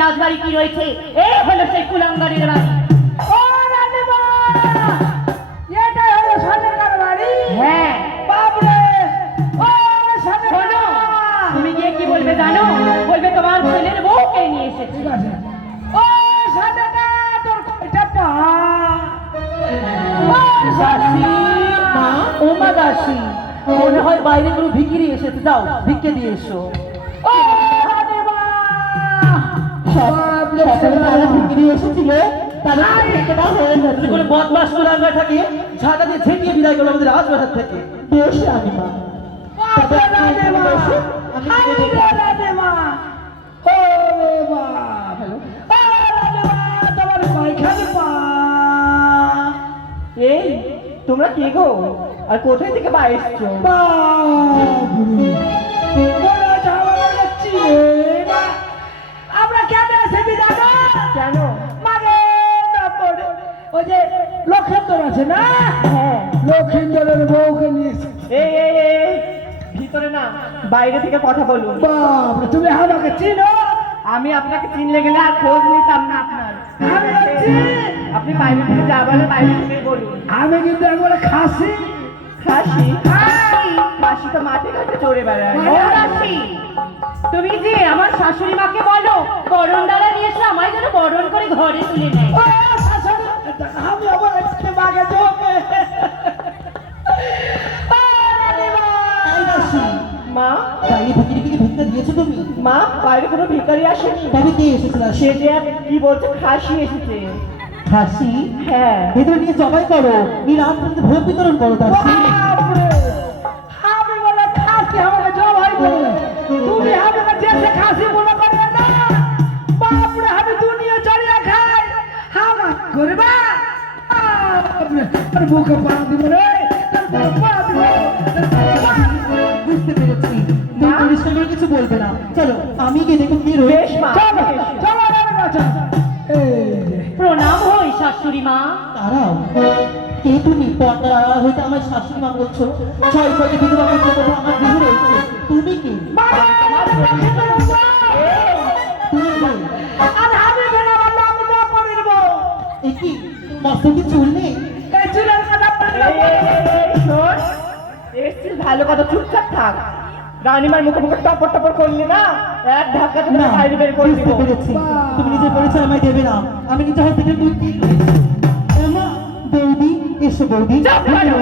রাজবাড়ি কি রয়েছে? এই হলো সেই কুলাঙ্গারের বাড়ি। ও রানীমা, এটাই হলো সরকার বাড়ি। হ্যাঁ বাবরে, ও শোনো, তুমি গিয়ে কি বলবে জানো? বলবে তোমার ছেলের বউকে নিয়ে এসেছি। ঠিক আছে। ও সাদাটা তোর কয়টা পা? ও দাসী মা, ও মা দাসী, মনে হয় বাইরে কোনো ভিখিরি এসেছে, যাও ভিক্ষে দিয়ে এসো। ও রানীমা, সকালে যারা ভিখিরি এসেছিল তাদের ভিক্ষে দাও হয়ে গেছে। কোনো বদমাস কুলাঙ্গা থাকে ঝাঁটা দিয়ে ঝেঁটিয়ে বিদায় করলো আমাদের রাজবাড়ি থেকে। বেশ রানীমা, বাবরে রানীমা, হাই রে রানীমা, ও রে বাপ, ও রানীমা, তোমার কয়খানি পা? এই তোমরা কে গো, আর কোথায় থেকে বা এসছো? বাবরে, বড় ঝামেলা করছি রে মা। আমরা কেন এসেছি জানো? কেন? মানে তারপরে ওই যে লক্ষেন্দর আছে না, হ্যাঁ, লক্ষেন্দরের বউকে নিয়ে এসেছি। এই ভিতরে না, বাইরে থেকে কথা বলুন। বাবরে, তুমি আমাকে চিনো? আমি আপনাকে চিনলে গেলে আর খোঁজ নিতাম না আপনার। আমি বলছি, আপনি বাইরে থেকে যা বলে বাইরে থেকে বলুন। আমি কিন্তু একবারে খাসি। খাসি? খাসি তো মাঠে ঘাটে চড়ে বেড়ায়। ও দাসী, তুমি যে আমার শাশুড়ি মাকে বলো বরণ ডালা নিয়ে এসে আমায় যেন বরণ করে ঘরে তুলে নেয়। ও শাশুড়ি, আমি আবার একটু বাগে জমে। ও রানীমা, মা, বাইরে ভিখারিকে ভিক্ষা দিয়েছো তুমি? মা, বাইরে কোনো ভিখারি আসেনি। তবে কে এসেছিল? সে যে কি বলছে, খাসি এসেছে। খাসি? হ্যাঁ। ভেতরে নিয়ে জবাই করো, এই রাত পর্যন্ত ভোগ বিতরণ করো। তার বাবরে, আমি বলে খাসি আমাকে জবাই করবে। তুমি আমাকে যেসে খাসি মনে করবে না। বাবরে, আমি দুনিয়া চড়িয়া খাই, আমার করবা? বাবরে, আরে বুকে পা দিব রে, তার বুকে পা দিব। বুঝতে পেরেছি, তুমি পরিষ্কার করে কিছু বলবে না। চলো আমি গিয়ে দেখো কি রয়েছে। চলো, চলো রানীমা, চলো। এই যে, প্রণাম হই শাশুড়ি মা। দাঁড়াও, কে তুমি? পর্দার আড়াল হইতে আমার শাশুড়ি মা বলছো? ছয় ছয়টি বিধবা পুত্র কথা আমার গৃহে রয়েছে, তুমি কি? বাবা, লক্ষেন্দরের বউ। তুমি কে? আর আমি বেলা বললে আমি না পড়ির বউ। এ কি মস্ত কি চুল নেই? এই চুলের কথা পড়ির বউ। এসছিস ভালো কথা, চুপচাপ থাক। রানীমার মুখে মুখে টপর টপর করলি না, এক ধাক্কা তুমি বাইরে বের করে দিবো। তুমি নিজের পরিচয় আমায় দেবে না, আমি নিজে হাত থেকে তুই কি মা? বৌদি এসো, বৌদি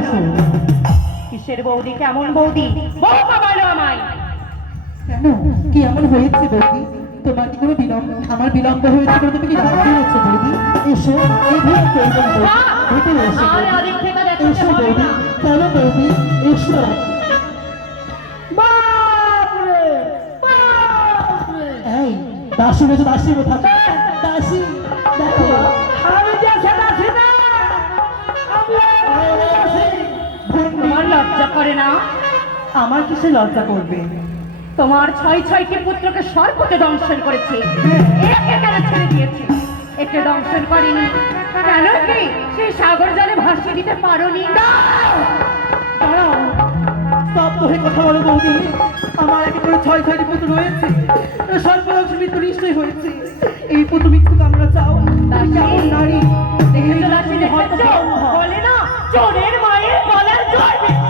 এসো। কিসের বৌদি? কেমন বৌদি? বৌমা বলো আমায়। কেন, কি এমন হয়েছে বৌদি? তোমার কি কোনো আমার বিলম্ব হয়েছে বলে তুমি কি রাগ হয়েছে বৌদি? এসো, এই ভুল করবেন বৌদি, ভেতরে এসো আর বৌদি। আদিক থেকে এসো দেখাতে হবে বৌদি, না। চলো বৌদি, এসো। বাপরে, বাপরে। এই দাসী বেশি দাসী থাকে, দাসী দেখো। আমি যে সেটা ছিনা, আমি আছি। তোমার লজ্জা করে না? আমার কিসে লজ্জা করবে? তোমার ছয় ছয়টি পুত্রকে সর্পকে দংশন করেছে, একে কেন ছেড়ে দিয়েছে? একে দংশন করেনি কেন? কি সেই সাগর জলে ভাসিয়ে দিতে পারোনি? দাঁড়াও, স্তব্ধ হয়ে কথা বলো বৌদি। আমার একে করে ছয় ছয়টি পুত্র রয়েছে, সর্বংশ মৃত্যু নিশ্চয় হয়েছে। এই পুত্র মৃত্যু কামনা চাও? কেমন নারী দেখেছো দাসী, দেখেছো? বলে না চোরের মায়ের গলার জোর বেশি।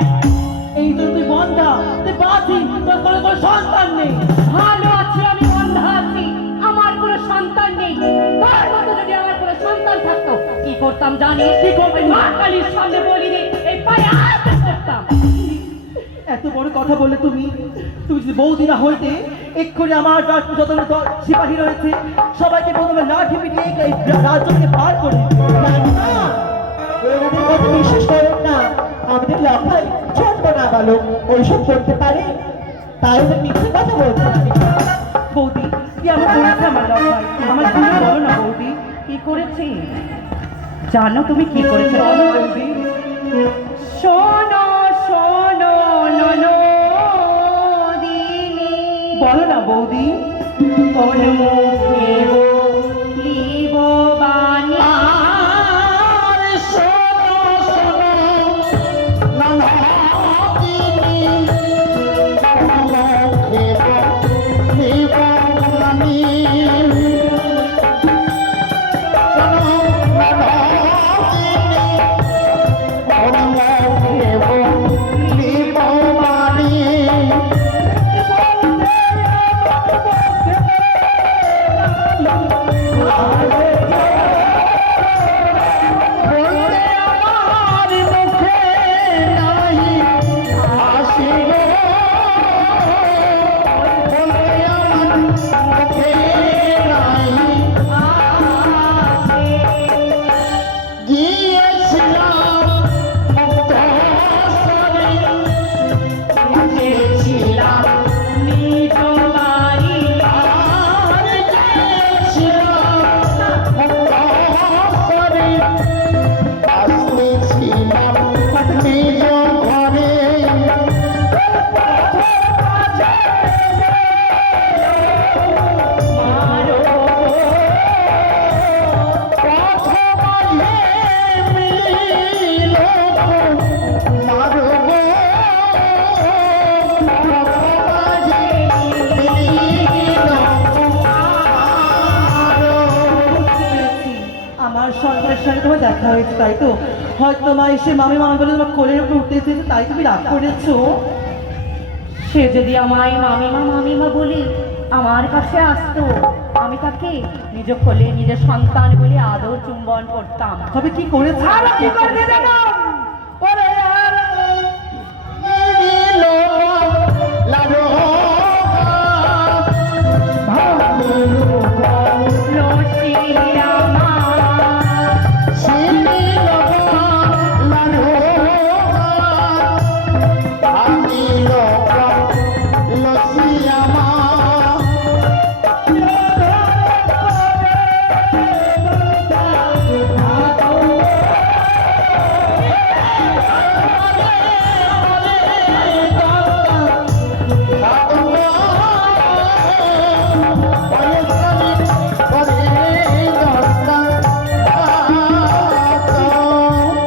এই তো তুই বন্ধা, তুই বাঁচি, তোর কোনো কোনো সন্তান নেই। ভালো আছি, আমি বন্ধা আছি, আমার কোনো সন্তান নেই। তার মতো যদি আমার কোনো সন্তান থাকতো কি করতাম জানিস? কি করবে? মা কালীর সামনে বলি রে, এই পায়ে আঘাত করতাম। এত বড় কথা বললে তুমি? তুমি যদি বৌদিরা হইতে এক্ষুনি আমার যত সিপাহী রয়েছে সবাইকে প্রথমে লাঠি পিটিয়ে এই রাজ্যকে পার করে এনাদের কথা বিশ্বাস করেন না। আমাদের লখাই ছোট্ট না বালক, ওইসব করতে পারে, তাই ওদের মিথ্যে কথা বলছে। বৌদি কি আমার করেছে? আমার লখাই আমার তুমি বলো না বৌদি, কি করেছি জানো? তুমি কি করেছো বলো বৌদি। শোনো শোনো ননদিনী, বলো না বৌদি। কোন মুখে বলিব বাণী? আমি সঙ্গে তোমার দেখা হয়েছে তাই তো? হয়তো মা এসে মামি মামি বলে তোমার কোলের উপর উঠতে এসেছে, তাই তুমি রাগ করেছো? সে যদি আমায় মামিমা মামিমা বলে আমার কাছে আসতো, আমি তাকে নিজ কোলে নিজের সন্তান বলে আদর চুম্বন করতাম। তবে কি করেছে? আর কি করবে জানো? ওরে আর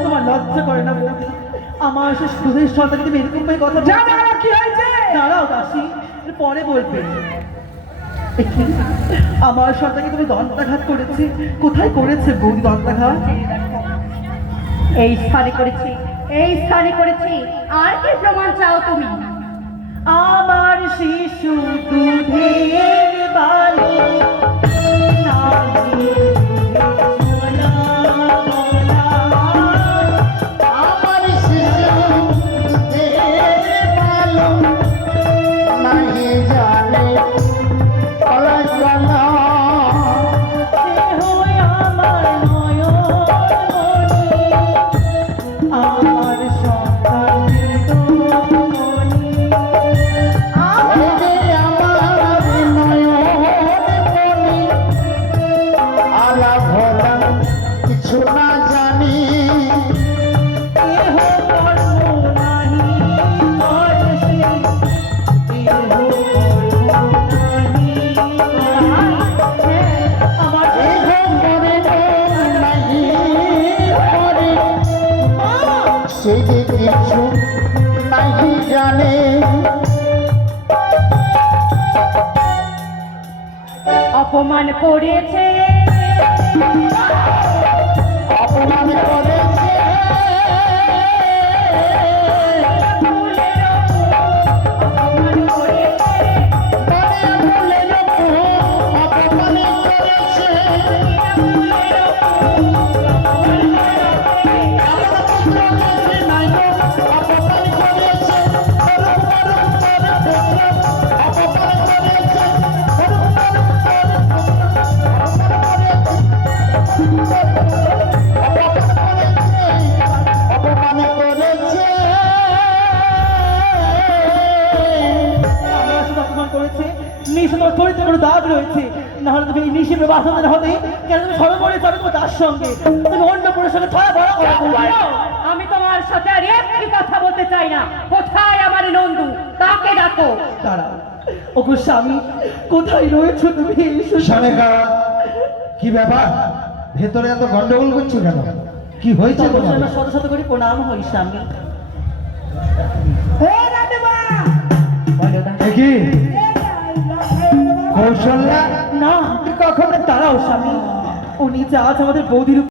তোমার লজ্জা করে না বৌদি? আমার সে দুধের সন্তানকে তুমি এরকম ভাবে কথা বলছো? জানো কি হয়েছে? দাঁড়াও দাসী, এর পরে বলবে। আমার সন্তানকে তুমি দন্তাঘাত করেছি, কোথায় করেছে বৌদি দন্তাঘাত? এই স্থানে করেছি, এই স্থানে করেছি। আর কি প্রমাণ চাও তুমি? আমার শিশু দুধের বালু নাহি ঝোলা মোলা। আমার শিশু দুধের বালু নাহি জানে পলাশ বালা। সে হয় আমার নয়নমণি, আমার সন্তানের মণি। এই যে আমার নয়নমণি, আলা ভোলা কিছু না জানি। কেহ কর্ম নাহি করে সে, কেহ কর্ম নাহি করে। আমার এই ঘরে নাহি করে, সে যে কিছু নাহি জানে। অপমান করেছে, অপমান করেছে, অপমান করেছে, বড় ভুলের উপর অপমান করেছে। অপমান করেছে। আমার সাথে অপমান করেছে, নিশে তোমার চরিত্রে কোনো দাগ রয়েছে। না হলে তুমি এই নিশে বাসনের হবে কেন? তুমি সর্বপরি যাবে তোমার তার সঙ্গে, তুমি অন্য পুরুষের সঙ্গে ছড়া বড় করা করবে। আমি তোমার সাথে আর একটি কথা বলতে চাই না। কোথায় আমার নন্দু? তাকে ডাকো। দাঁড়াও, ওগো স্বামী, কোথায় রয়েছো তুমি? এসো। সানেকা, কি ব্যাপার? ভেতরে এত গন্ডগোল করছো কেন? কি হয়েছে তোমার? শত শত করে প্রণাম হই স্বামী। এ রানীমা, বলো দাদা। এ কি কৌশল্যা? না, কখনো দাঁড়াও স্বামী, উনি যে আজ আমাদের বৌদির